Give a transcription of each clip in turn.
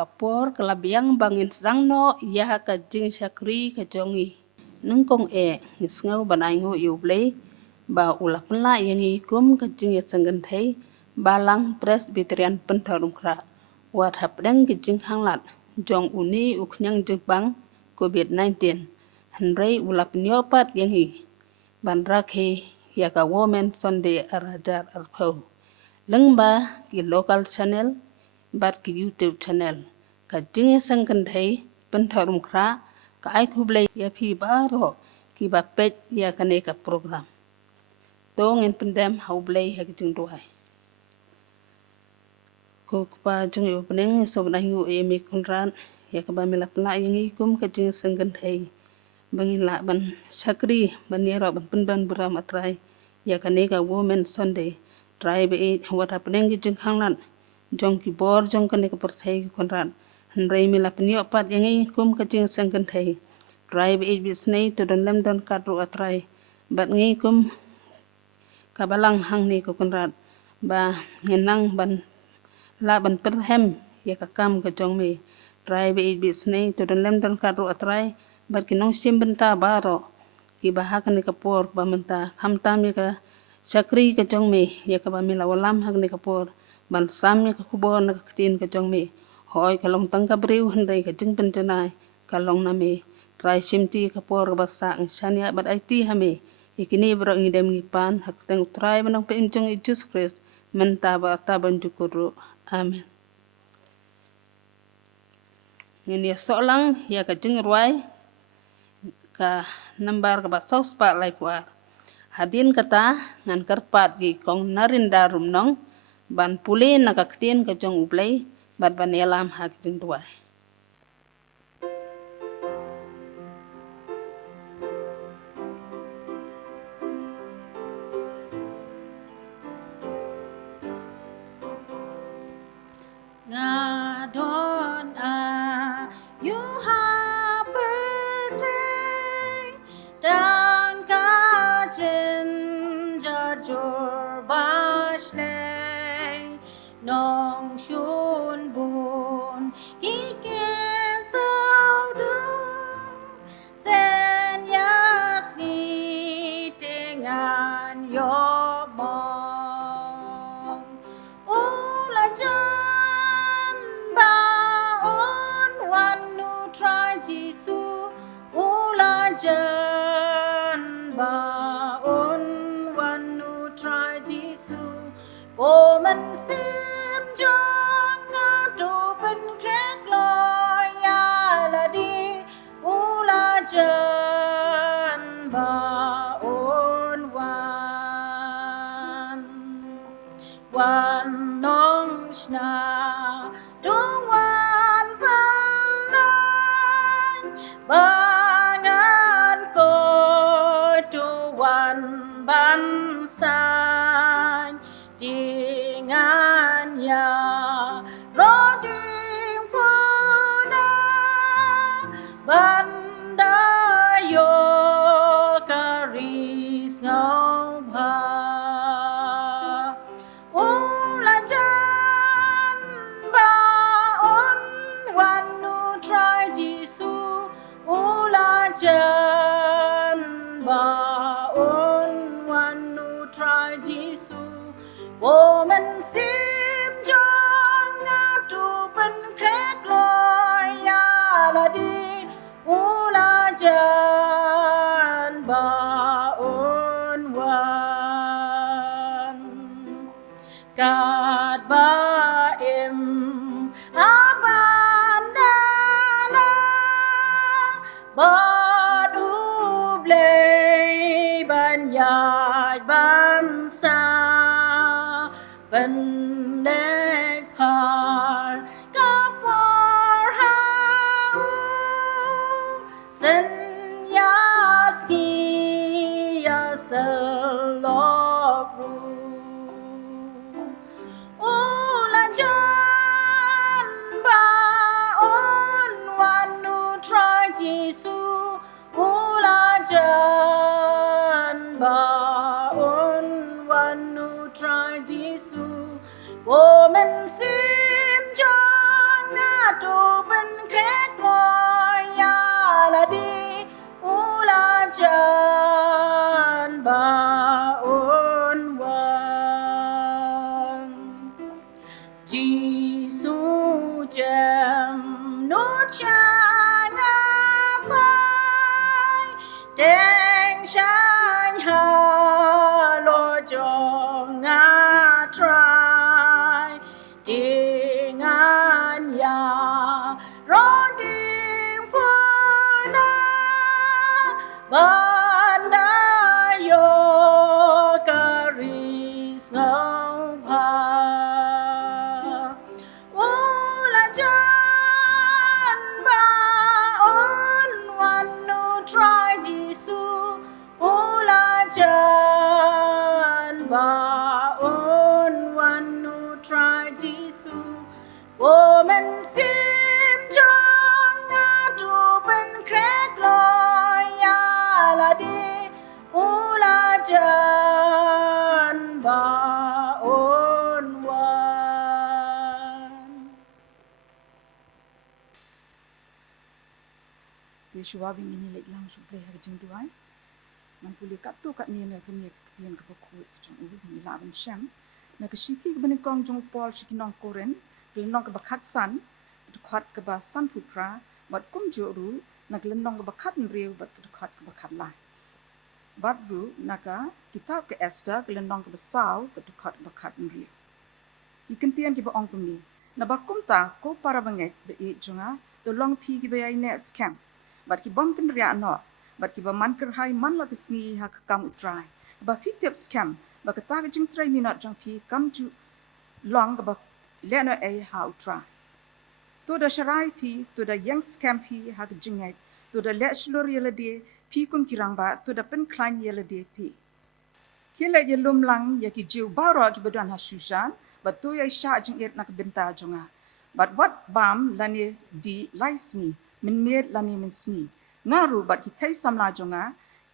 kapor kelabiang bangin sangno ya ka jing syakri ka jongi nungkong ngisngau banaingo yublei ba ula pela yangi kum ka Jingiaseng Kynthei balang Presbyterian Pynthorumkhrah wat hapdeng ki jing hanglat jong uni uknyang jebang COVID-19 henrei ula penyopat yangi bandrakhe ya ka Women Sunday Rngad arpau lengba ki local channel bat ki YouTube channel ka Jingiaseng Kynthei Pynthorumkhrah ka ai kublei ya phi baro ki ba pet ya kane ka program tong in pendem haublei ha ki jing duai ko pa jung yo peneng so na ngu mi kunran ya ka ba mila pla yangi kum ka Jingiaseng Kynthei bangin la ban sakri ban yero ban pendan buram atrai ya kane ka Women Sunday trai be wat hapneng ki jing hanglan jong ki bor jong kane ka perthai ki konran henrei mila penyo pat yangi kum ka Jingiaseng Kynthei trai be bisnei to don lem don kadru atrai bat ngi kum ka balang hang ni ko konran ba ngenang ban la ban perhem ya ka kam ka jong me trai be bisnei to don lem don kadru atrai bat ki nong sim benta baro ki bahak ni ka por ba menta khamtam ya ka sakri ka jong me ya ka ba mila walam hak ni ka por ban sam ya ka kubon ka tin ka jong me hoi ka long tang ka briu henrei ka jing penjanai ka long na me trai simti ka por ba sang shania bat IT ha me ikini bro ngidem ngipan hak teng trai banong pe imjong Jesus Christ menta ba ta ban jukuru amen ngini solang ya ka jing ruai ka nambar ka ba saus pa lai kwa hadin kata ngan kerpat gi kong narinda rumnong ban pulin na kaktin ka jong ublei bat ban elam hak jing duai Ngadon you have birthday dan kajin jajur bashley nong shun bun hikir saudung sen yasgi dengan yobong ulajan Jisu ulajan baun wanu try Jisu ko man sim jong atu pen krek loya ladi ulajan baun wan nong shna bangan ko tuan bansan dengan ya roding puna bandayo karis ngau ba ulajan baon wanu try Jisu ulajan baon wanu try Jisu woman sim jong atu pen krek loya ladi ulajan baon wan kat baim abandala badu blei banyai bansa pendek par kapor hau senyaski ya selok ulajan baon wanu try Jisu ulajan baon wanu try Jisu woman Giêsu chém nốt cha ngã bay đeng shine ha lo chong ngã trai tiếng an ya ron tiếng phun na ban da yo caris ngau pa ula jan ba on one no try Giêsu ula jan ba on one no try Giêsu wo man sim trong na tu ben krek lo ya la di ula jan ba on one Yeshua bin ini lek lang suplai hari jeng duai. Man puli kat tu kat ni nak kami ketian ke pokok jeng ulu ni la ben syam. Nak siti ke benekong jeng Paul siki Nongkren, lenong ke bakat san, dekat ke basan Pynthorumkhrah, bat kum joru nak lenong ke bakat nriu bat dekat ke bakat lah. Bat ru naka kitab ke Esther ke lenong ke besau ke dekat bakat nriu. Ikan tian ke baong kumi. Na bakum ta ko para banget be jonga tolong pi ke bayai ne scam. Bat ki bom kin ria no bat ki ba man ker hai man la kisngi ha kam utrai ba pi tep scam ba ka ta jing trai minot jang pi kam ju long ba le no ai ha utrai to da sharai pi to da yang scam pi ha jingai to da le shlor yele de pi kun kirang ba to da pen klein yele de pi kile ye lum lang ye ki jiu ba ro ki badan ha sushan ba to ya sha jing et nak benta jonga but what bam lani di laisni min mer lani min sni ngaru bat ki thai samla jonga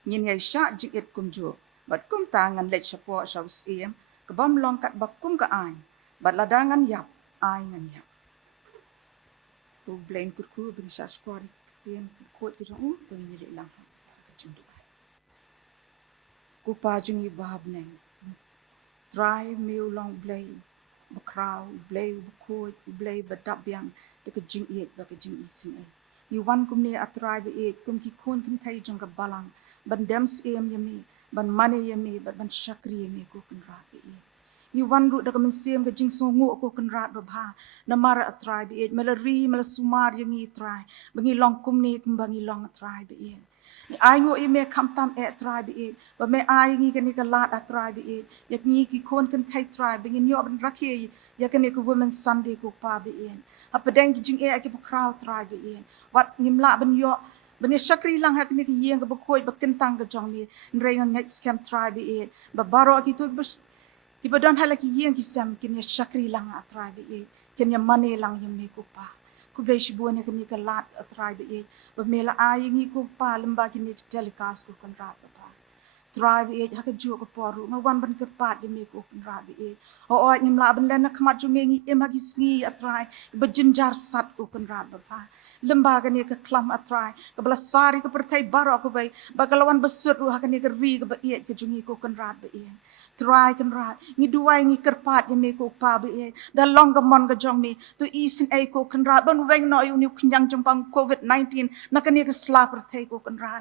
nyin ye sha jing et kumjo bat kum ta ngan le chapo shaus em ka bam long kat bak kum ka ai bat ladangan yap ai ngan yap to blame kurku bin sha squad tien ko tu jong to ni le lang ka jing du ku pa jing i bab neng try me long blame ba crowd blame ko blame ba dab yang te ka jing et ba ka jing isin you wan kum ne atrai be et kum ki khon Kynthei jong ka balang ban dems em yemi ban mane yemi ban shakri yemi ko kan ra be you wan ru da kam sem ka jing so ngo ko kan ra ba bha na mara atrai be et melari mel sumar yemi trai bangi long kum ne kum bangi long atrai be et ni ai ngo e me kam tam e atrai be et ba me ai ngi ka ni ka lat atrai be et yak ni ki khon Kynthei trai bangi nyo ban rakhe yak ne ko women Sunday ko pa be et apa deng jing e ke crowd try be in wat ngimla ben yo ben shakri lang ha ke yeng ke bkhoi ba kentang ke jong ni nreng ngai scam try be in ba baro ki tu ki ba don hala ki yeng ki sam ke ni shakri lang a try be in ke ni money lang yem ni ko pa ku be shi bo ne ke ni ka lat a try be in ba mela ai ngi ko pa lamba ki ni telecast ko kan ra ba drive e ha ka ju ko poru ma wan ban ke pat ye me ko kan ra be e o ngim la ban len khmat ju me ngi em ha ki sngi a try ba jinjar sat ko kan ra ba pa lamba ka ni ka klam a try ka bla sari ka perthai baro ko bai ba kalawan besut ru ha ka ni ka ri ka ba e ka ju ngi ko kan ra be e try kan ra ngi duai ngi kerpat ye me ko pa be e da long ka mon ka jong ni to isin ai ko kan ra ban weng no yu ni khyang jong pang COVID-19 na ka ni ka slap perthai ko kan ra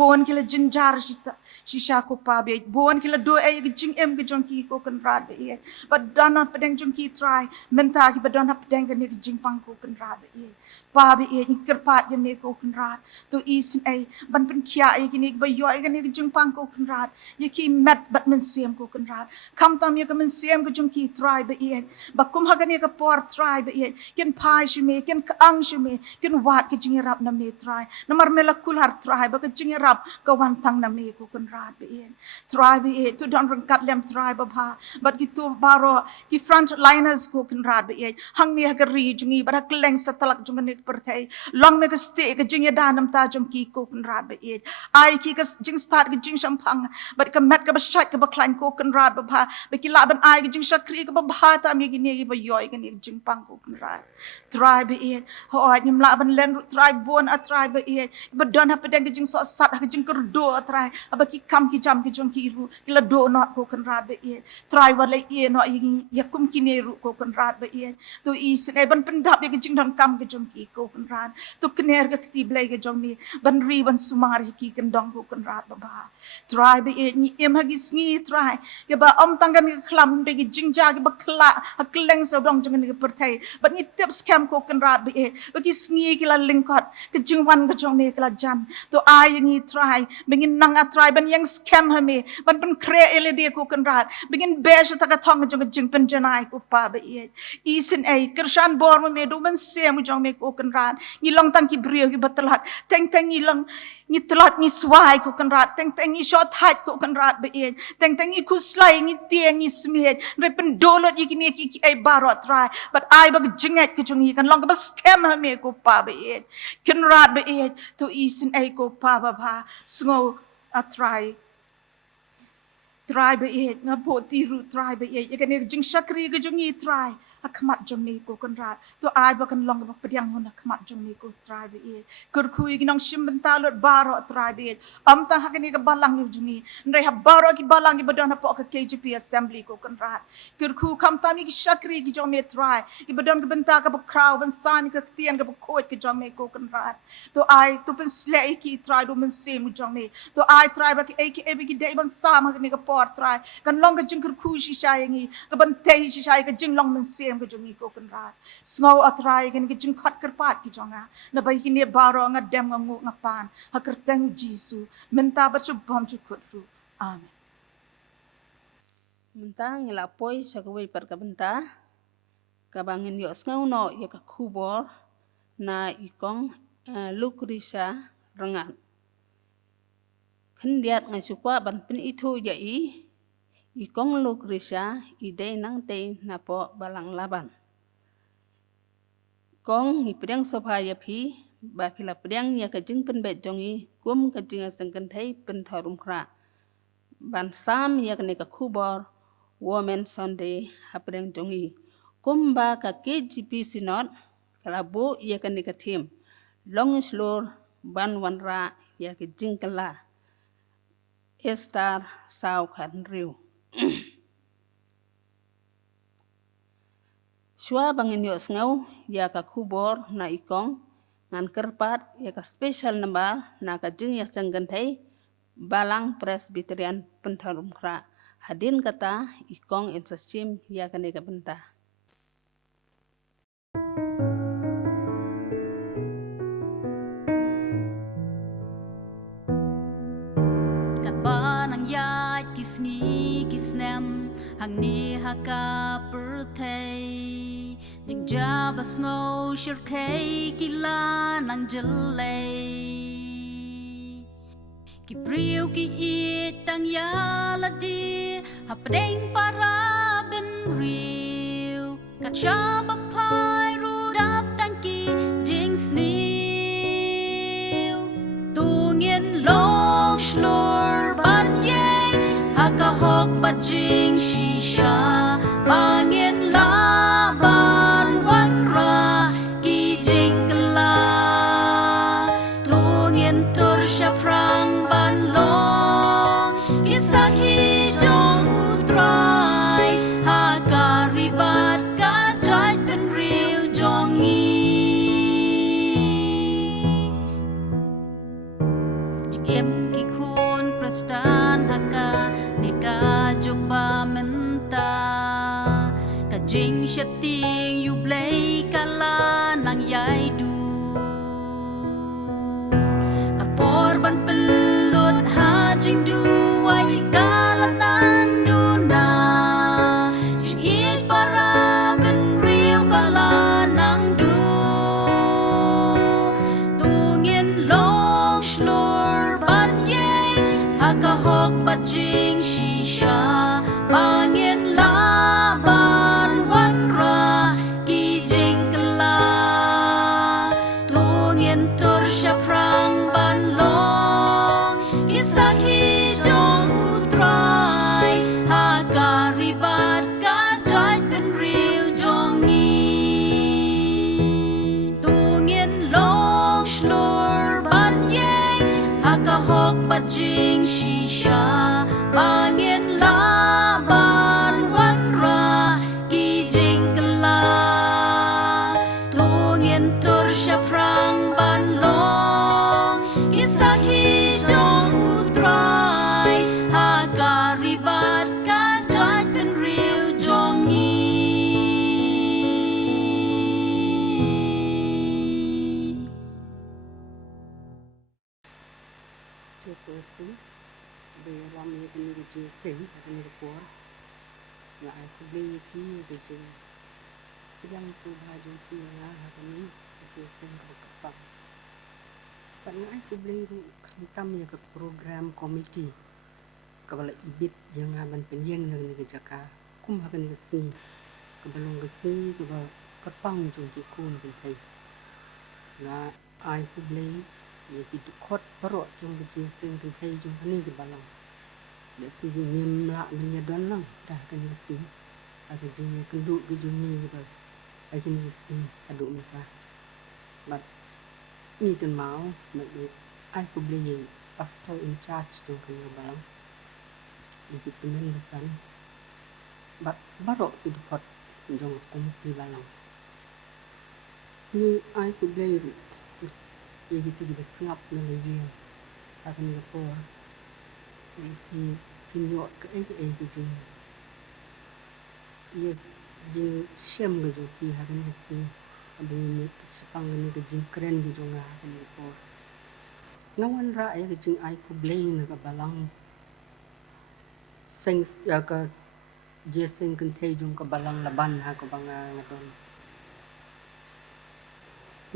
bon ki la jinjar shita shisha ko pa be bon ki la do ai ki jing em ki jong ki ko kan ra be e ba dana pedeng jong ki try menta ki ba dana pedeng ka ni ki jing pang ko kan ra be e pa be e ni kerpat ye me ko kan ra to isin ai ban pen khia ai ki ni ba yo ai ki ni ki jing pang ko kan ra ye ki met bat men sem ko kan ra kam tam ye ka men sem ko jong ki try be e ba kum ha ka ni ka por try be e ken pai shi me ken ang shi me ken wat ki jing rap na me try na mar me la kul har try ba ka jing rap ka wan tang na me ko kan ra be e try be e to don rang kat lem try ba bha bat ki to baro ki front liners ko kan ra be e hang ni ha ka ri jungi ba ka leng sa talak jung ni per thai long me ka ste ka jing ya danam ta jong ki ko kan ra be e ai ki ka jing start ki jing shampang bat ka met ka ba shat ka ba klein ko kan rat bapa bagi laban ai jing sakri ke bapa ta mi gini gi boyoy kan jing pang ko kan rat try be it ho nyim laban len try bon a try be it bedon ha pedang jing so sat ha jing kerdo try abaki kam ki jam ki jong ki ru ki la do no ko kan rat be it try wa le ye no ya kum ki ne ru ko kan rat be it to is ne ban pendap ya jing don kam ki jong ki ko kan rat to kner ga ti blai ga jong ni ban ri ban sumar ki kan dong ko kan rat baba try be it ni em ha gi sngi try ke ba om tangan ke khlam de gi jingja ke ba khla ha kleng so dong jong ni per thai ba ni tep scam ko kan rat be it ba ki sngi ki la lingkot ke jingwan ga jong me ke la jan to ai ni try bengin nang a try ban yang scam ha me ban pen kre ele de ko kan rat bengin besh ta ka thong jong jing pen janai ko pa be it isin ai kershan bor me do ban sem jong me ko kan rat ni long tang ki brio ki batalat teng teng ni long ni telat ni swai ko kan rat teng teng ni shot hat ko kan rat be it teng teng ni kuslai ni tiang ni smet re pen dolot yi ni ki ai barot try but I bag jinget ke jong kan long ba scam ha me ko pa be it kan rat be it to isin ai ko pa ba sngo a try be it na po ti ru try be it kan jing sakri ke jong yi try akmat jong ni ko kan rat to ai ba kan long ba pediang hon akmat jong ni ko try be it kur kui ginong sim bentalot baro try be it am ta hakani ka balang ni jong ni ndai ha baro ki balang ki badon po ka KGP assembly ko kan rat kur ku kam ta mi ki sakri ki jong me try ki badon ka benta ka ba crowd ban san ka tian ka ba khot ki jong me ko kan rat to ai to pen slay ki try do men se mu jong me to ai try ba ki aka ki dei ban sa ma ni ka por try kan long ka jing kur ku shi sha yangi ka ban tei shi sha ka jing long men se ke jong ko kan rat sngo atrai kan ke jing khat kerpat ki jonga na bai ki ne baro nga dem nga ngu nga pan ha kerteng jisu menta ba chu bom chu khut ru amen Menta ngila poi sa kawai par ka benta ka bangin yo skau no ya ka kubor na ikong Lucretia Rngad khendiat nga chukwa ban pin itu ya ikong Lucretia idei nang tei na po balang laban kong ipedang sopa ya phi ba phila pedang ya ka jing pen bet jongi kum ka Jingiaseng Kynthei Pynthorumkhrah ban sam ya ka ne ka khubor women Sunday hapedang jongi kum ba ka KGP sinot kalabu ya ka ne ka team long slor ban wanra ya ka jing kala Estar sau khan riu Shua bangin yo ngau ya ka khubor na ikong ngan kerpat ya ka special number na ka Jingiaseng Kynthei balang Presbyterian Pynthorumkhrah hadin kata ikong insasim ya ka ne ka benta Kisngi kisnem hang ni haka perthei jingja basno shirkei kila nang jelei ki priu ki itang ya ladi hapdeng para ben riu kachaba pai rudap tangki jing sniu tungin long shlor ban Hakahok bajing shisha bangin laban wanra kijing kala tungin tursha prang banlong kisaki jong utrai hakaribat kajat ben riu jongi em ki khun prastan haka Nika jokba menta ka jing shep ting you play kala nang yai du ka por ban pelut ha jing du wai kala nang du na jing it para ben riu kala nang du tungin long shlor ban yang haka hok bajing bangin laban wanra kijing kala jing shisha bangin la ban wan ra ki jing kala tongin tur shaprang ban long kisaki jong utrai ha karibat ka jat ben riu jong yi person be ram ye ni ge jingiaseng ni ge por na ai ku be ki ge jing yang su ba jong ki na ha ni jingiaseng ko pa pa na ai ku be ru kham tam ye ke program committee ka bala ibit yang aban penyeng ni ge jaka kum ha ni si ka balong ge si ka ba ka pang jong ki kun Kynthei na ai ku be ye ki tu khot parot jong ge jingiaseng Kynthei jong ni ge balang để sử dụng niềm lạ mình nhớ đoán lắm đã cái gì xí à cái gì cái đủ cái gì như vậy cái gì xí cái đủ mình ta but như cái máu mà ai cũng beli pastor in charge tu cái gì balang jadi teman besar but baru itu pot jong komiti balang ni ai cũng beli jadi itu juga sengap lagi akan lapor isi pinjot ke jing ia jing shem ge jo ki ha ni si abang ni sepang ni ke jing keren ge jo nga ni por ngawan ra ai ge jing ai ku blei na ka balang seng ya ka je seng Kynthei jong ka balang laban ha ko banga ngadon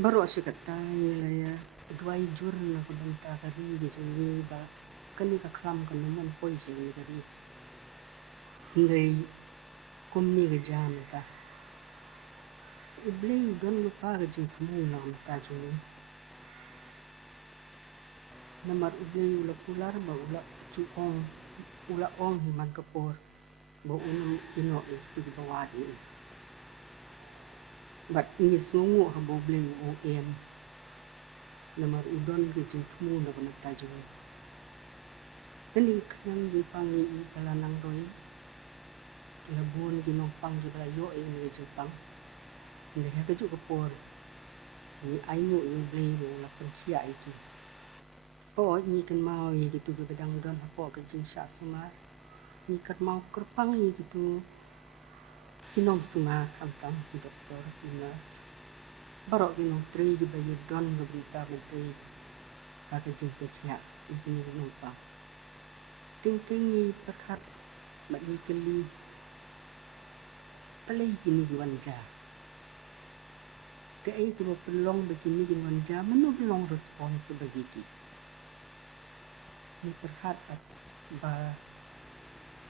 baru si kata la ya dua jur na ko banta ka ri ge jo ni ba kan ni ka kram kan man poi se ni ka ri ngai kum ni ga jam ta blei don lu pa ga jing mu na ta ju ni namar blei ula pular ba ula chu ong ula ong hi man ka por bo unum ino e ti ba wa di bat ni sungu ha bo blei o em namar udon ga jing mu na ba ta ju kani kan jing pang ni kala nang roi labun ginong pang di bala yo ni jipang ni ha ju ko por ni ai nu ni blei lo la pen khia ai ki po ni kan mau ni gitu ke bedang don ha po ke jing sha suma ni kan mau kerpang ni gitu kinong suma kam tam doktor nurse barok kinong tri di bayi don lo berita menteri ka ke jing ke khia ni nong pang ting ting ni perkat mak ni keli pelai kini wanja ke ai tu pelong begini di wanja menu pelong respons begitu ni perhat ba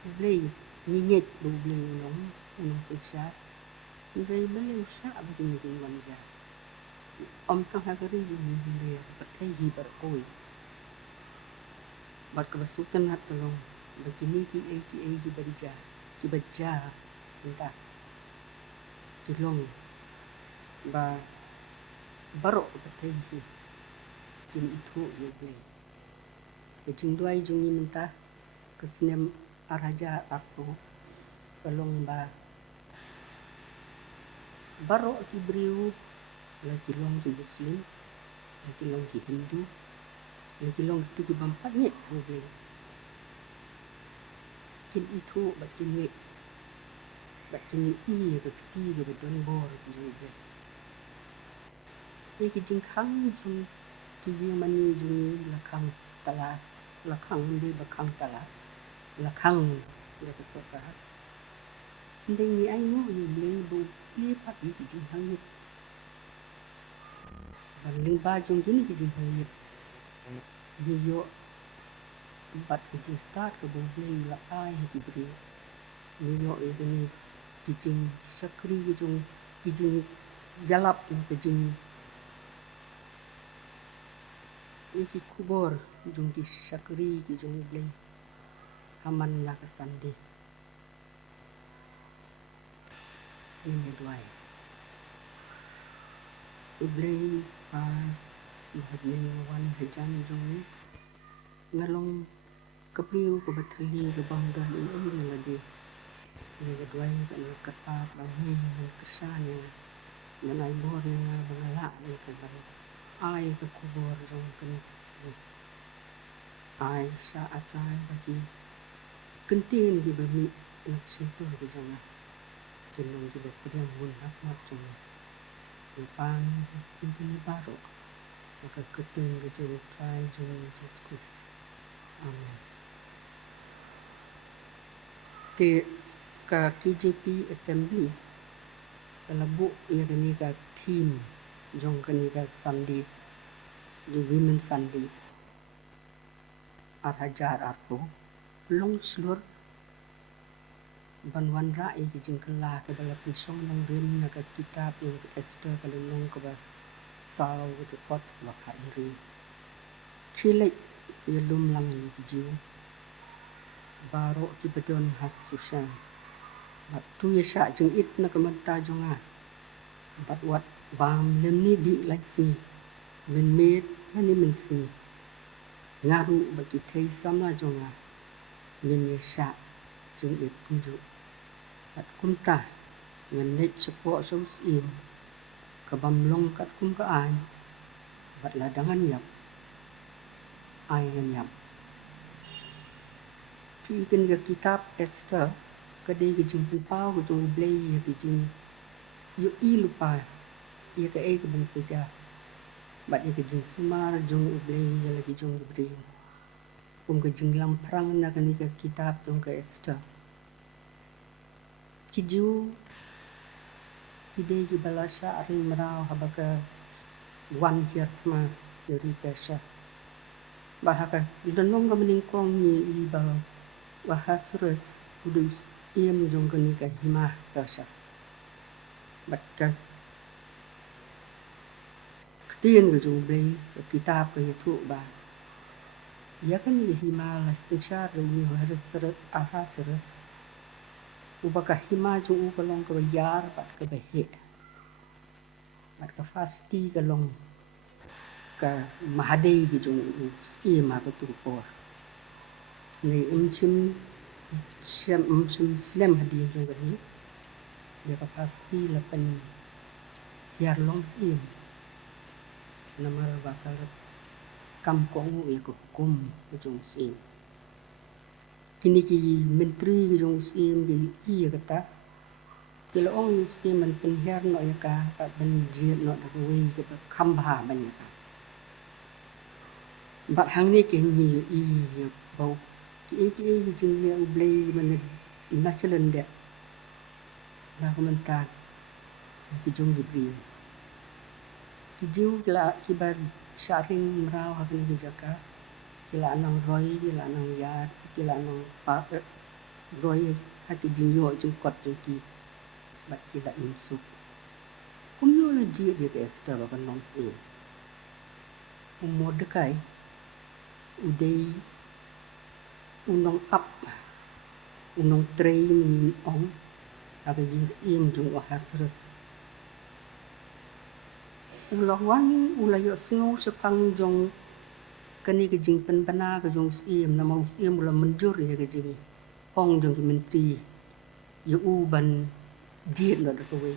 pelai nginget boleh ulong siksa boleh boleh usah begini di wanja om tang hagari ni dia pakai hi berkoi bat kebesutan hat pelong begini ki ai berja ki baca entah kilong ba barok betai itu in itu ye be jing duai jung ni minta kesnem araja aku kalong ba barok ki briu la kilong ki muslim la kilong ki hindu la kilong tu ki bampat ni tu be kin itu ba kin but kini i ke ti ke don bor ki je ye ki jing khang jung ki ye mani jung la khang tala la khang ni ba khang tala la khang ye ke so ka ndeng ni ai no ye ble bu ple pa ki jing khang ni ba ling ba jung ki ni ki jing khang ni ye yo bat ki jing start ke bu ble la ai ki bre ni yo e ni kijing sakri kijing jalap kijing iki kubor jung ki sakri kijing blei haman la kasande ini duai blei pa bahadni wan hajan jung ngalong kapriu ko batali ke bangga ni ngaladi ni kedua kan ketat bani kersane menai bor yang bangala ni kan ai ke kubur jong kan ai sa atrai bagi kentin di bami nak situ di sana kenong di bapuriang mun hakmat jong depan ini baru maka keting ke jong try jong Jesus amen te ka KJP assembly kalabu ia ni ka team jong kani ka Sunday the women Sunday hajar arpo long slur banwan rai ki jingkala ke dalam pisong long rim na ka kitab yung Esther kalong ka ba saw ke pot la ka ri chile yelum lang ni jiu baro ki bedon has sushan bat tu ya sha jing it na ka manta jonga bat wat bam lem ni di lai si min met ni min si ngaru bagi thei sama jonga min ya sha jing it kunju bat kumta ngan net cepo so sim ka bam long kat kum ka ai bat la dangan yap ai ngan yap ti ken ga kitab Esther ka dei ga jing pau ga jong blei ya ga jing yu i lupa ya ka e ka ban seja bat ya ga jing sumar jong blei ya lagi jong bri kum ga jing lam prang na ka ni ka kitab jong ka Esther kiju ide gi balasha aring merau habaka wan hiat ma yuri kasha bahaka denong ga meningkong ni iba wahasres kudus iem jong ka ni ka hima kasha bat ka tien ga jong blei ka kitab ka yatu ba ya kan ni hima la stisha ro ni harasret ahasres ubaka hima jong u kalong ka yar bat ka behe bat ka fasti kalong ka mahadei ki jong skema ka tu por nei chim slem hadi jong ni ya ka fasti la pen yar long sim namar bakal kam kong e ko kum jong sim kini ki menteri jong sim ge i kata kilo ong sim man pen her no ya ka ben ji no da we ke kham bha ban ya bat hang ni ke ni i bau ki jing ni ublei man nachalan de la komentar ki jong di bri ki jiu la ki bar sharing merau ha ni jaka kila anang roi kila anang yat kila anang pa roi hati jinyo jung kot jung ki bat kila insuk kumyo la ji de Esther ba nong se Mordekai udei unong up unong trei min ong aga yin sim jung wahasres ulah wangi ulah yo singo sepang jong kani ke jing pen bana ke jong sim na mau sim ulah menjur ya ke jing ong jong ki menteri yo u ban diet no da we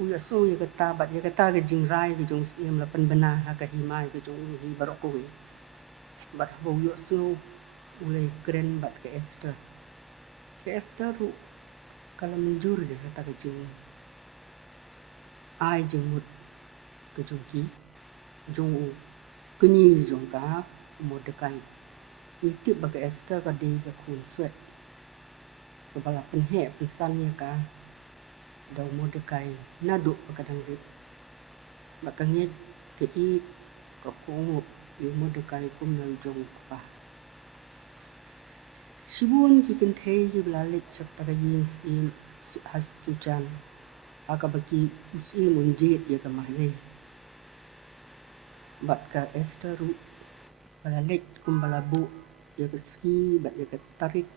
u ya so ya kata bat ya kata ke jing rai ke jong sim la pen bana ha ka himai ke jong hi barok ko we bat ho yo so ulah keren bat ke Esther ru kalau menjur dia kata ke jing ai jing mut ke jong ki jong u kini jong ka Mordekai nitip ba ke Esther ka de ka kun swet ko bala pen he pen san ya ka daw Mordekai nadu ba kadang rit ba ka nge ke i ko ko yu Mordekai kum na jong pa Sibun ki Kynthei ki belalit sakta ka yin sim has sujan aka bagi usim unjit ya ka mahnei bat ka Esther ru belalit kum balabu ya ka ski bat ya ka tarik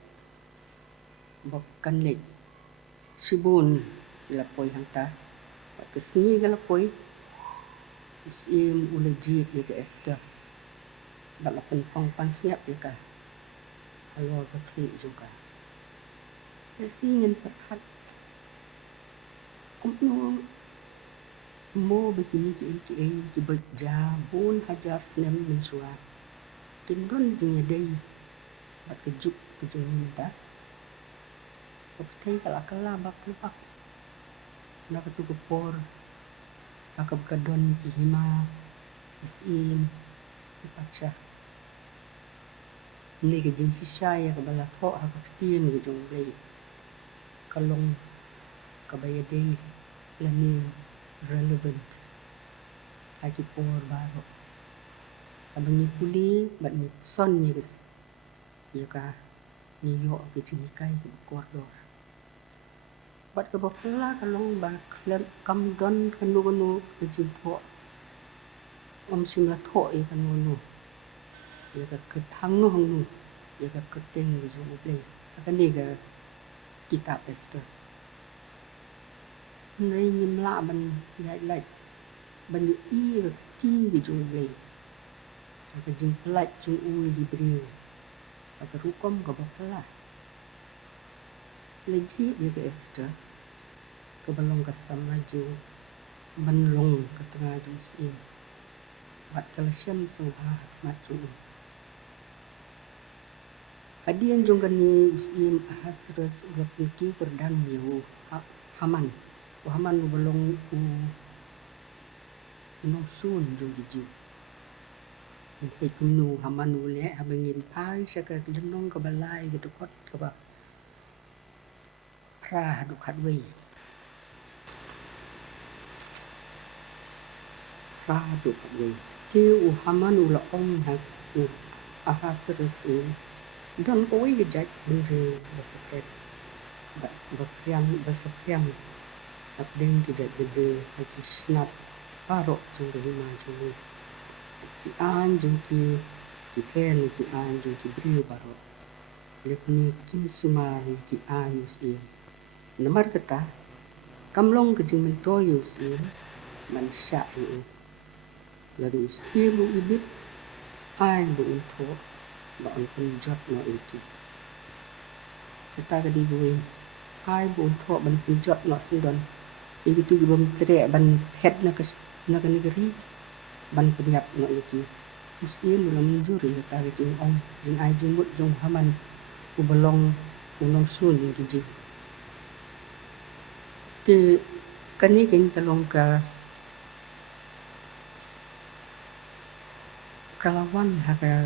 bakkan lek Sibun la poi hanta bat ka sni ka la poi usim ulajit ya ka Esther Balapan pang siap ya ka. Kalau berklik juga. Kasi ingin perhat. Kumno mo begini ki berja bun hajar senem mensua. Kindon jingnya day. Bat kejuk kejung minta. Kaptei kala bak lepak. Nak tu gepor. Akab kadon ki hima. Isin. Ipacha. Ni ke Jingiaseng ke bala tho ha ka tien ke jong lei. Kalong kabaya day lani relevant. Aki por baro. Abangi puli bat ni son ni kes. Ya ka ni yo ke cinikai ke kordor. Bat ke bapala kalong ba kam don kanu ke jimpo. Simla tho e kanu. Ya ka hang nu ya ka keteng ke jong lei. Akan ni ke kitab Esther. Nari nyimla ban lai ban i ti ke jong lei. Ka jing pelat jong Hebrew. Ka rukom ka bapala. Leji dia ke Esther. Ka balong ka samaju banlong ka tengah jusin. Bat kalasyan soha matu. Hadian jong kani usim ahasres urat niki perdan yo Haman. Haman balong sun jong diju. Pe kunu Haman ule abangin pai saka lenong ka balai ke dekot ka ba. Pra dukat wei. Pra dukat wei. Ti Haman ula ong ha ahasres dan koi gejat beri berseket berpiang abdeng gejat beri lagi snap parok jong lima jong ki an jong ki ken ki an jong ki beri parok lepni kim sumari ki an usim nomor kata kamlong kejing mentro usim man sya lalu usim lu ibit ai bu untuk ba on punjot no iki kata kadi gue ai bu tho ban punjot no sidon iki tu bom tre ban head na negeri ban penyap no iki usin ulam juri kata jing ong jing ai jing but jong Haman u belong unong sun iki ji te kani ken kalong ka kalawan haka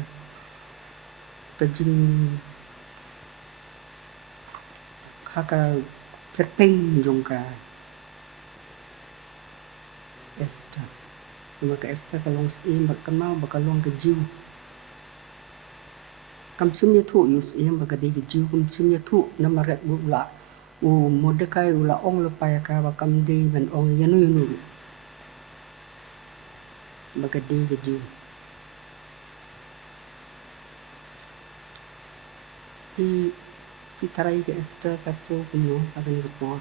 kejing haka terpeng jong ka Esther. Maka Esther kalong sim berkenal bakalong kejiu. Kam sumya thu yus im bagade kejiu kam sumya thu namaret bula. Mordekai ula ong lupa ka bakam de ban ong yanu. Bagade kejiu. Ti tarai ke Esther katso kuno akan repor.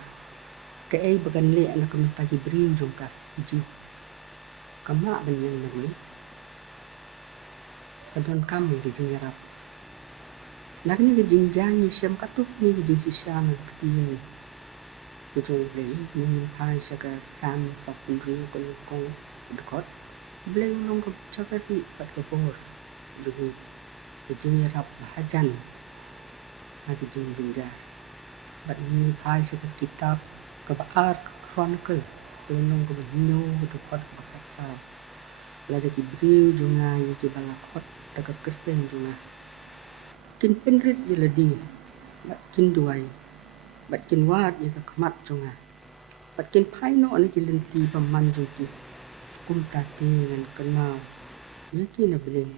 Ke ai bagan le anak kamita Hebrew jong ka ji. Kamla banyan nagli. Kadon kami ke jingarap. Nagni ke Jingiaseng katuk ni ke Jingiaseng ketiye. Betul le ni pai saka sam sapundri ko dekot. Bleng long ke cakati pat ke por. Jadi ke jingarap hajan. Hadi jinja. Bat ni pai saka kitab ke baar chronicle. Lenong ke binyo dekot bakat sa. Lada ki briu junga ye ki balakot dekat kerten junga. Kin penrit ye ladi. Bat kin duai. Bat kin wat ye ke kemat junga. Bat kin pai no ni ki lenti paman juki. Kum tate ngan kenal. Ye ki na beleng.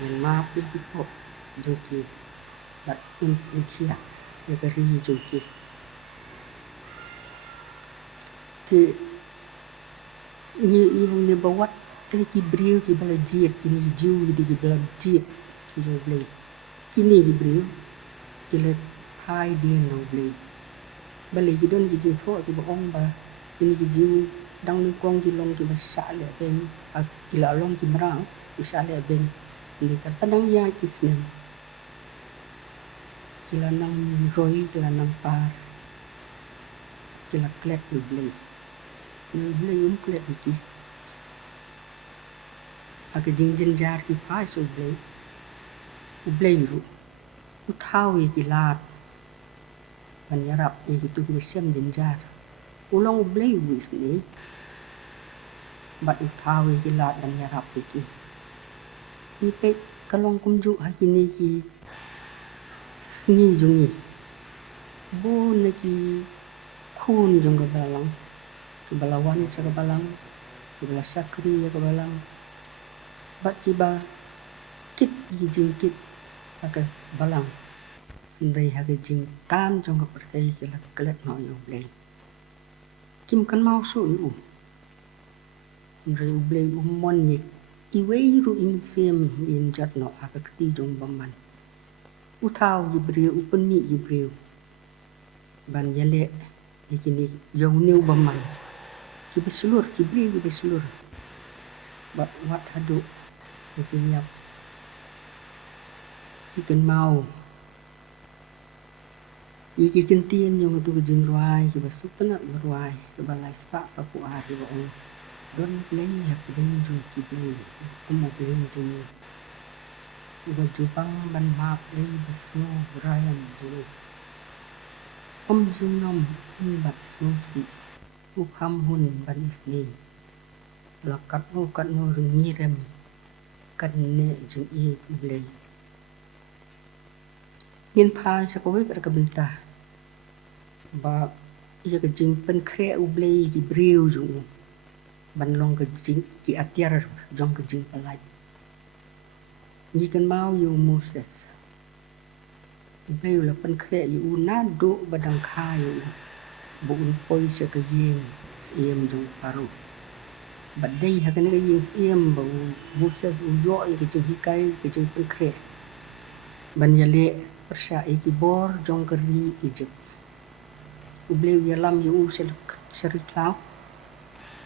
Ngan maap ye ki pok juki. Bat Lucretia ye ke ri juki. Ti ni bawat ki briu ki bala jiet ki ni jiu ki bala jiet jo blei kini ki briu ki le pai dien no blei bali ki don ki jiu tho ki ong ba kini ki jiu dang ni kong ki long ki ba sa le ben ki la long ki mrang ki sa le ben Ni kadang ya kisnem. Kila nang roi, kila nang par. Kila klet ublay. Ublay klet iki. Aga jinjar ki pai so ublay. Ublay ru. Utau ki lat. Banyarap itu ki siam jinjar. Ulang ublay wis ni. Bat utau ki lat banyarap iki. Ipe kalong kumju hakini ki sngi jungi. Bo na ki kun jung ka balang. Kebalawan sa kabalang. Kebala sakri ka balang. Bat kiba kit jingkit ka balang. Ndai hage jing tan jung ka pertai kila kelet no yo blay. Kim kan mau so yu. Ndai blay mon yik. Iwei ru in siem in jat no aka kti jung baman. Utau yibriu upeni yibriu. Ban yale ikini yau new baman. Ki beslur kibriu beslur. Ba wat hadu ikinyap. Ikan mau. Iki kentien yung tu jing ruai ki basuk tena ruai ke balai spa sapu ari ba on. Don play ya play jung ki play. Kuma play jung. Uba jupang ban map play besno Brian jung. Jung nom bat susi. Ukam hun ban isni. Lakat no ngirem. Kan ne jung i play. Ngin pa sa kowe ka bentah. Ba iya ka jing pen kre ublay ki briu jung. Ban long ka jing ki atiar jong ka jing palai. Ni kan mau yu Moses. Ublay la pen kre yu na do badang kha yu. Bu un poi sa ka yeng siem jong paru. Badai ha kan ka yeng siem ba Moses u yo ka jing hikai ka jing pen kre. Ban yale persya ikibor jong keri Egypt. Ublay yalam yu syariklau.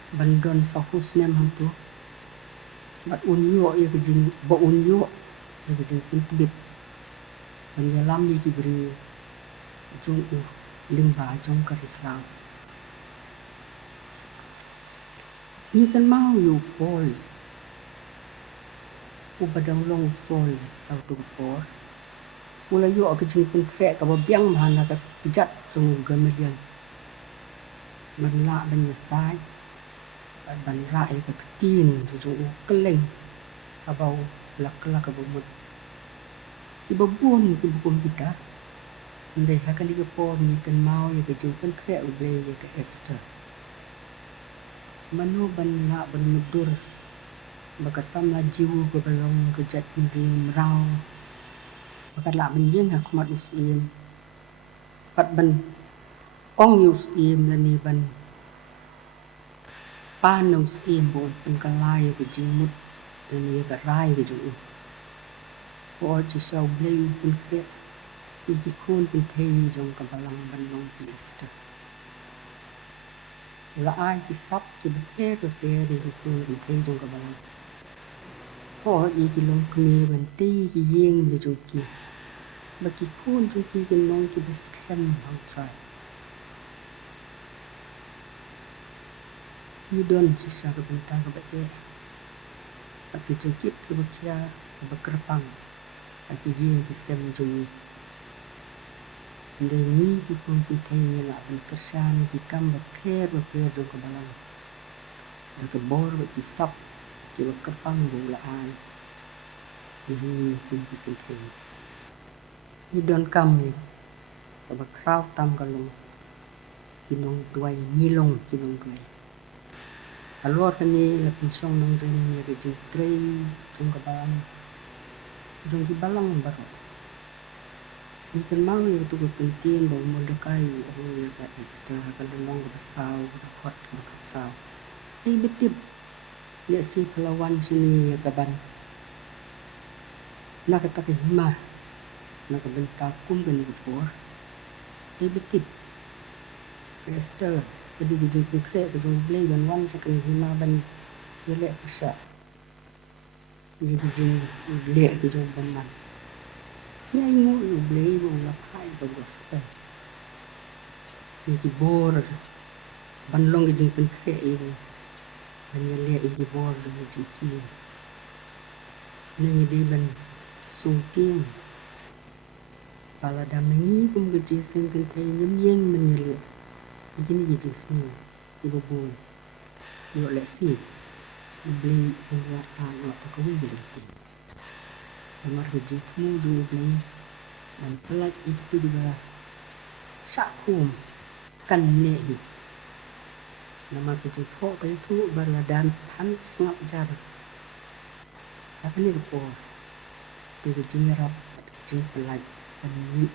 Bandon sahus nem hantu. Bat unyo ya kejing ba unyo ya kejing pintibit. Ban yalam ikibri jong lingba jong kariklau. Ni kan mau yu pol. Ubadang long sol tau tu por. Mula yu kejing pun krek ka biang mahana ka pijat jong gamedian. Manla ban yasai. Ban rai ka tin jong keleng abau lak-lak ka bumut. Ibabun ki bukum kita. Ndai hakali ka por ni kan mau ya kejing pun krek ublay ya ka Esther. Manu ban la ban mudur. Bakasam la jiwu ka balong kejat mring rau. Bakat la ban yeng ha kumat usim. Pat ban ong usim la ni ban panau sim bon pengkalai ke jimut dan ia ke rai ke juu. Ko ci sau blay pun ke iki kun Kynthei jong ka balang banong ki Easter. La ai ki sap ki bete di kun Kynthei jong ka balang. Ko iki long kmi ban ti ki yeng de jong ki. Ba ki kun jong ki nong ki biskem hang try. Ni don ci sa ka bentang ka bete. Tapi jengkit ke bakia ke bakerpang. Aki yeng ki sem jong. Ndai ni ki pun Kynthei ni la ban kersan ki kam baker jong ka balang. Dan ke bor ba ki sap ki bakerpang jong la ai. Ni pun Kynthei. Ni don kam ni. Ka bakrau tam kalong. Kinong tuai nilong kinong tuai. Alor kani la pinsong Nongkren ni ke jing trei jong ka balang. Jong ki balang baro. Ni kan mau ya tu ke pentin ba Mordekai o ya ka Easter ka long ka saw ka hot ka saw. Ai betip. Lihat si pelawan sini ya ka ban. Nak ka ke hima. Nak ka bentak kum kan ni por. Ai betip. Easter jadi di krek ke jong blay ban wan sa kan hima ban yele pesa. Ye jing le ki jong ban man. Ye ngu yu ble bu la pai ba gospel. Ye ki bor ban long ki jing pen khe ye. Ban ye le ki bor ye jing si. Ni di ban su tim. Pala dam ni kum ki jing sing Kynthei nyem yeng men ye le. Gini ye jing si. Ye bu bu. Yo le si. Beli buat anak aku beli. Kamar kerja semua juga beli. Dan pelat itu juga sakum kan ni. Nama kerja kok itu baladan pan sengap jar. Apa ni lupa. Dia kerja nyerap kerja pelat dan ni.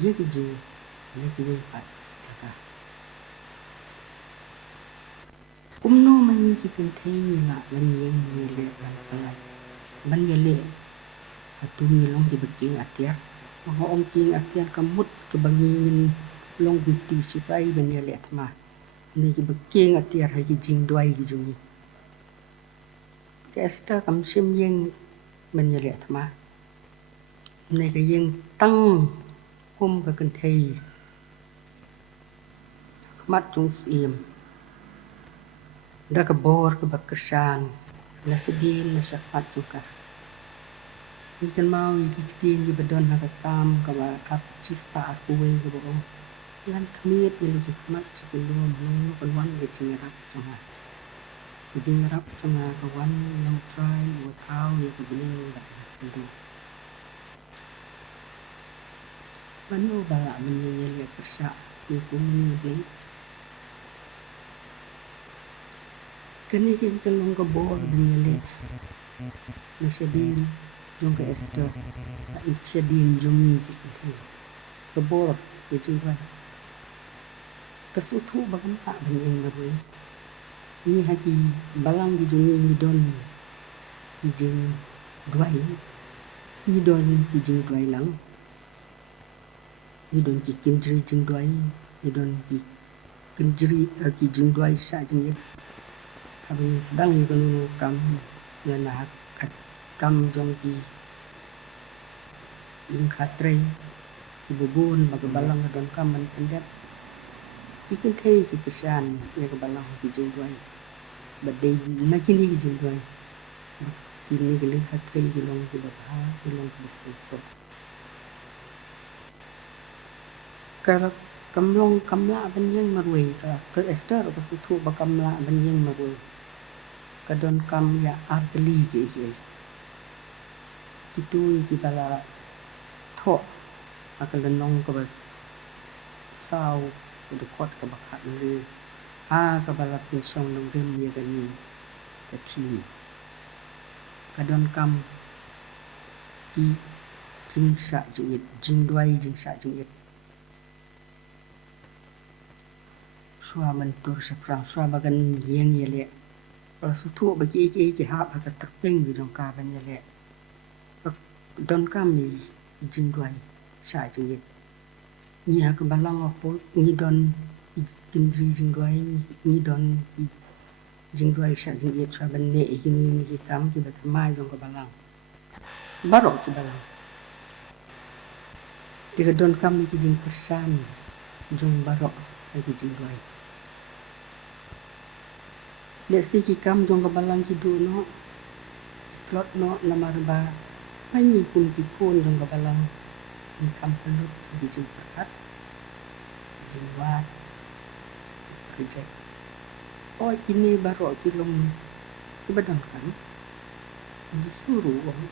Ia kerja ni kerja pat jaga. Umno mani ki Kynthei ni la ban yeng ni le ban pelat. Ban ye le. Atu ni long di beking atiar. Mga ong king atiar kamut kebangin long binti sipai ban ye le thma. Ni ki beking atiar hai ki jing dwai ki jungi. Ke esta kam sim yeng ban ye le thma. Ni ka yeng tang kum ka Kynthei. Mat jung sim. Dah kebor ke bakesan, lah sedih lah syapat juga. Ikan mau iki kitin di bedon hakasam kawa ap cispa aku wei ke bohong. Lan kemit ni lagi kemat sebelum nung penwan ke jingarap cuma. Jingarap cuma kawan Nongkren buat tahu ya kebening tak tentu. Manu balak menyeli persak ni kumi ni. Kini kita long kebor menyeli. Nasyadin yung ke Esther. Nasyadin jungi kebor itu kan. Kesutu bagan tak benyeng baru. Ni haki balang di jungi ni don di jing duai. Ni don di jing duai lang. Ni don ki kinjri jing duai. Ni don ki kinjri ki jing duai sa jing. Kami sedang ni kalau kam yang nak kam jong ki ingkatre ibu bun bagi balang dan kam man pendek. Kita Kynthei kita kesan ya ke balang ki jing duai. Badai nak kini ki jing duai. Ini ke ingkatre ki long ki babha ki long ki seso. Kalau kamlong kamla benyeng marui ke Esther ke situ bakamla benyeng marui. Kadon kam ya arteli ke ye. Itu ki bala tho akal nong ke bas sau ke dekot ke bakat ni. Ke bala pisong nong dem ye ke ni. Ke ti. Kadon kam ki jing sa jing jing duai jing sa jing Sua mentur seprang sua bagan yeng ye le. Kalau sutu bagi iki hap agak terpeng di dong ka ban ye le. Don kami jing duai sa jing ni ha ke balang apa ni don kinjri jing duai ni don jing duai sa jing sua ban ne ini ni kam ki bat mai dong ke balang. Barok ki balang. Tiga don kami ki jing persan jong barok lagi jing duai. Lesi ki kam jong kebalang ki du no. Klot no namar ba. Pani pun ki pun jong kebalang. Ni kam pelut di jing perkat. Jing wat. Kerja. Oh ini baru ki long. Ki badang kan. Disuruh wong.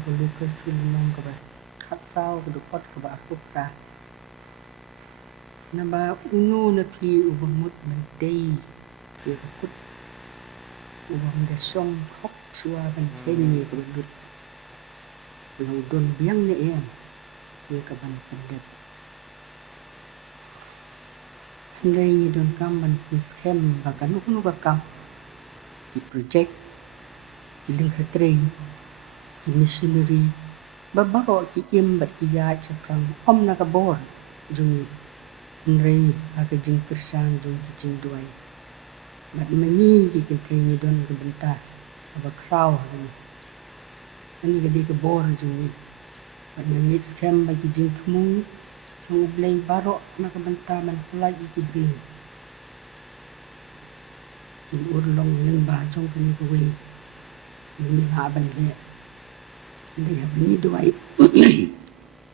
Aku Lucretia silong ke bas. Kat sao ke dukot ke ba aku ka. Naba uno na pi ubamut mentei. Dia takut ubang desong hok sua ban penye berlut. Lau don biang ne em. Dia kaban pendek. Hendai ni don kam ban pishem bakan nu bakam. Di project di lingkatre di missionary babaro ki imbat ki ya cakang om na kabor jung hendai aga jing persan jung jing duai. Mat mengi ki Kynthei ni don kebentar Aba crow ani gadi ke bor jung ni ngit scam bagi jing semung jung blay barok na ka banta man kulai ki bring in urlong ning ba jong kani ko we ni ha ban le ni ha ni doai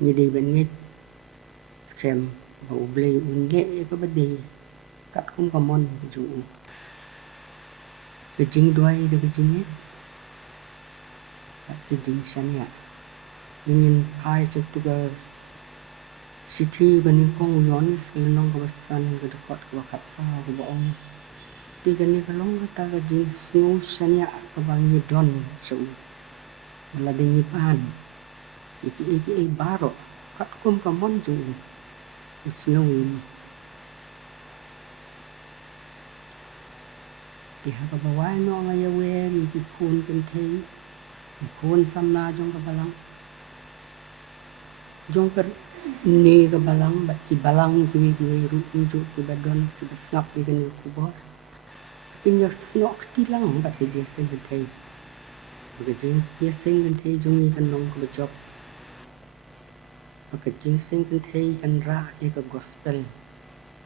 ni dei ban ngit scam ba blay un le ka ba dei kat kum ka mon ju ke jing doai de ke jing ni ke jing san ya ingin ai suk tu ga city bani kong yon nong ka san ga kot ka kat sa ga ba ong ti ga ni ka long ta ga jing snow san ya ka bang ni don so la de ni pan iki baro kat kum ka mon ju snow ni ti ha ka ba wai no nga ya we ni ki kun thei kun sam na jong ka balang jong per ni ka balang ba ki balang ki ru ju ki badon ki snap ki ni ku bo in your snok ti lang ba ki je sen thei ba jing ye sen thei jong ni kan long ko job ba jing sen thei kan ra ki ka gospel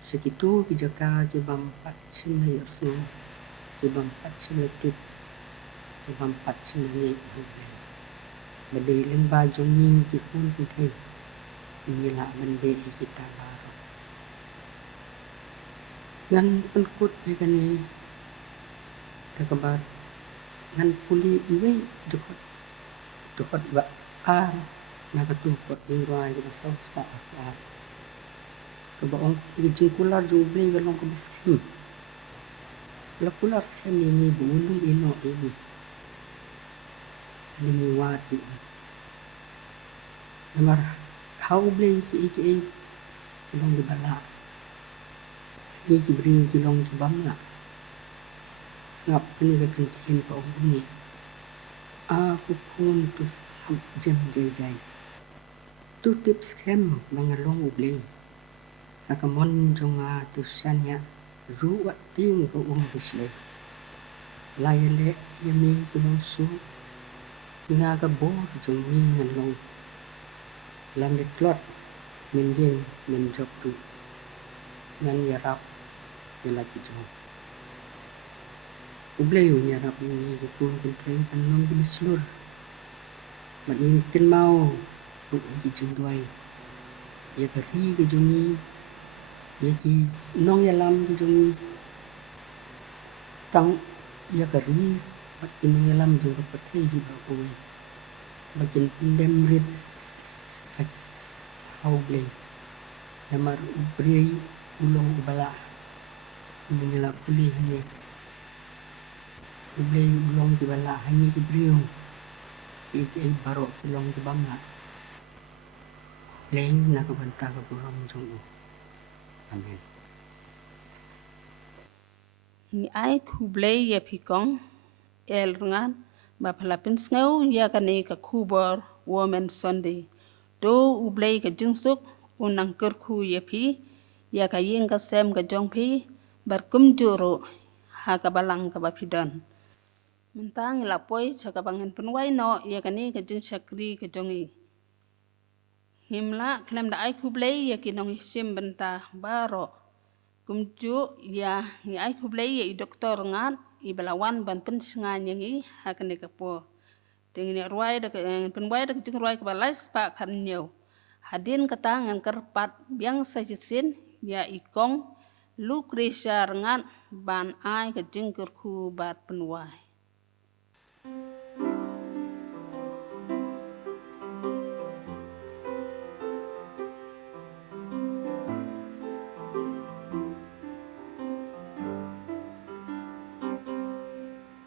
sekitu ki jaka ki bam pat chin na yo sno ki bam pat chin na tip ki bam pat chin na ni ba de len ba jong ni ki kun ki thei ni la man de kita la ngan penkut ni kan ni ka kabar ngan puli iwe dokot ba na ka tu kot ni roi ka sau spa ka ba ong ki jing kular ju ble ga long ka biskim la kular skem ni bu lung ino ni wa ti namar how ble ki long di bala ni ki bring ki long ki bam la snap ni ka kan tin pa ong ni aku pun tu snap jam jai tu tips kem mangalong ble akamon jonga tu sanya ruwa ting ko bisle layele yami ko long su nga ka bo jong ni ngalong lam de klot min yin min job tu nan yarap yala ki jong uble yu yarap ni ko pun kan kan long bin slur mat min ken mau bu ki jing doi ya ka ri ki jong ni ya ki nong ya lam ki jong ni tang ya ka ri pat ki nong ya lam jong ka thei di ba ko ba kin dem rit how ble namar ubrei ulong ubala ni la puli ni ubrei ulong di bala hani ki breu ki baro ulong di bamla leng na ka banta ka buram jong amen ni ai khu blay ya pikong el Rngad ba phalapin snau ya kane ka khubor woman Sunday do u blay ka jingsuk unang ker khu ya pi ya ka ying ka sem ka jong pi bar kum juro ha ka balang ka ba pidon mentang la poi cha ka bangin penwai no ya kane ka jing shakri ka jongi himla klem da ai khu blay ya kinong sim benta baro kumju ya ni ai khu blay ya doktor Rngad I balawan ban pen sngan yangi hakane ka po tingni ruai da penwai da jing ruai ka balai spa kan nyo hadin kata ngan kerpat biang sajisin ya ikong Lucretia Rngad ban ai ka jing kerku bat penwai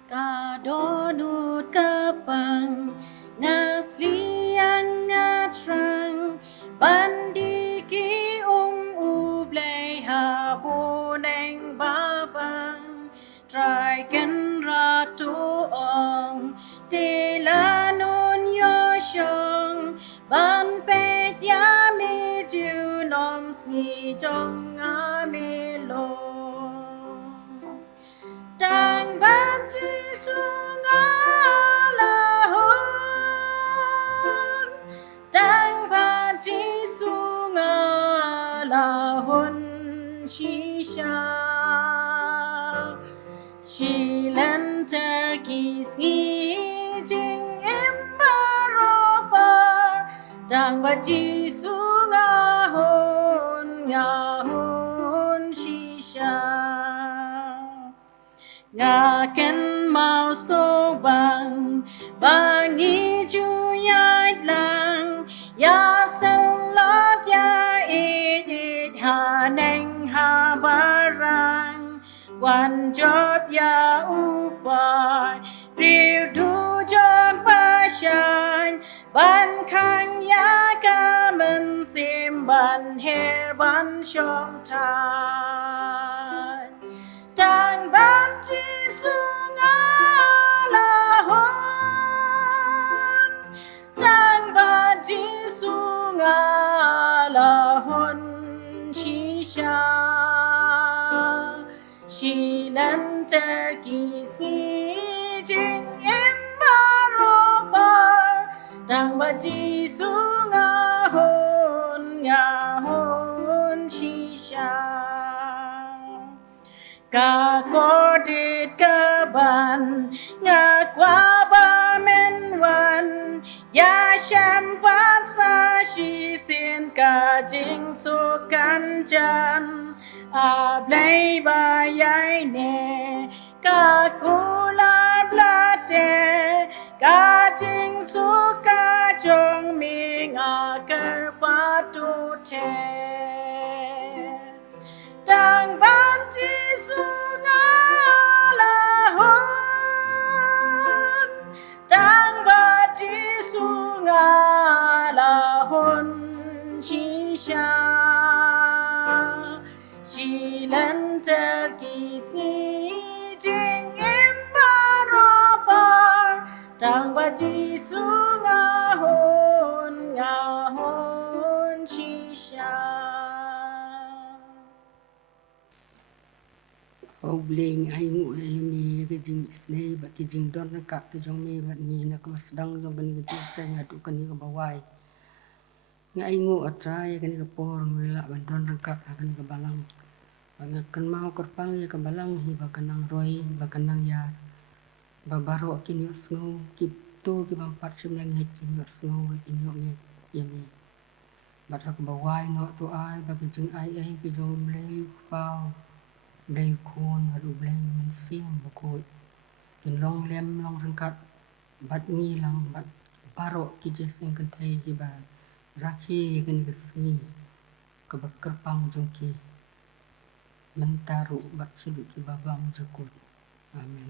Kadonut kapang ngasliang ngatrang bandiki ublay habuneng babang traiken ratu ong tilanun yosyong ban pet yami ju noms ngi jong amelo Tang ban chi sunga She lent her keys jing imbarobar dang ba ji su nga hon shisha nga ken maus go bang bangi chu yai lang ya sen lok ya it ha neng ha barang wan job ya upai riu du jog ba shine ban khang ya ka men sim ban hair ban shong tai Tang ban chi su nga la hon Tang ban chi su nga la hon chi sha She lent her keys jing im barobar Tang ban chi su nga hon chi sha Ka corded ka ban nga kwa ba men wan ya sham pat sa shi sin ka jing su kan jan a blai ba yai ne ka kula blate ka jing su ka jong mi nga ker pa tu te Dang ban chi su nga la hon Dang ban chi su nga la hon chi sha She lent her keys jing im barobar Dang ban chi su nga hon chi sha Au bling ai ngu mi ke jing snei ba ke jing don ka ke jong mi ba ni na ka sedang jong kan ke sen adu kan ke bawai ngai ngu atrai kan ke por ngila ban don ka kan ke balang ba kan mau korpang ya ke balang hi ba kanang roi ba kanang ya ba baro kin yo snow ki to ki bang pat sim lang het kin yo snow kin yo me ya mi ba ta ke bawai no to ai ba ke jing ai ke jong blei pau blei khôn adu blei men sim ba ko kin long lem long rangkat bat ni lang bat baro ki jeseng Kynthei ki ba rakhi kan ke sni ka ba kerpang jong ki mentaru bat sidu ki babang jukut amen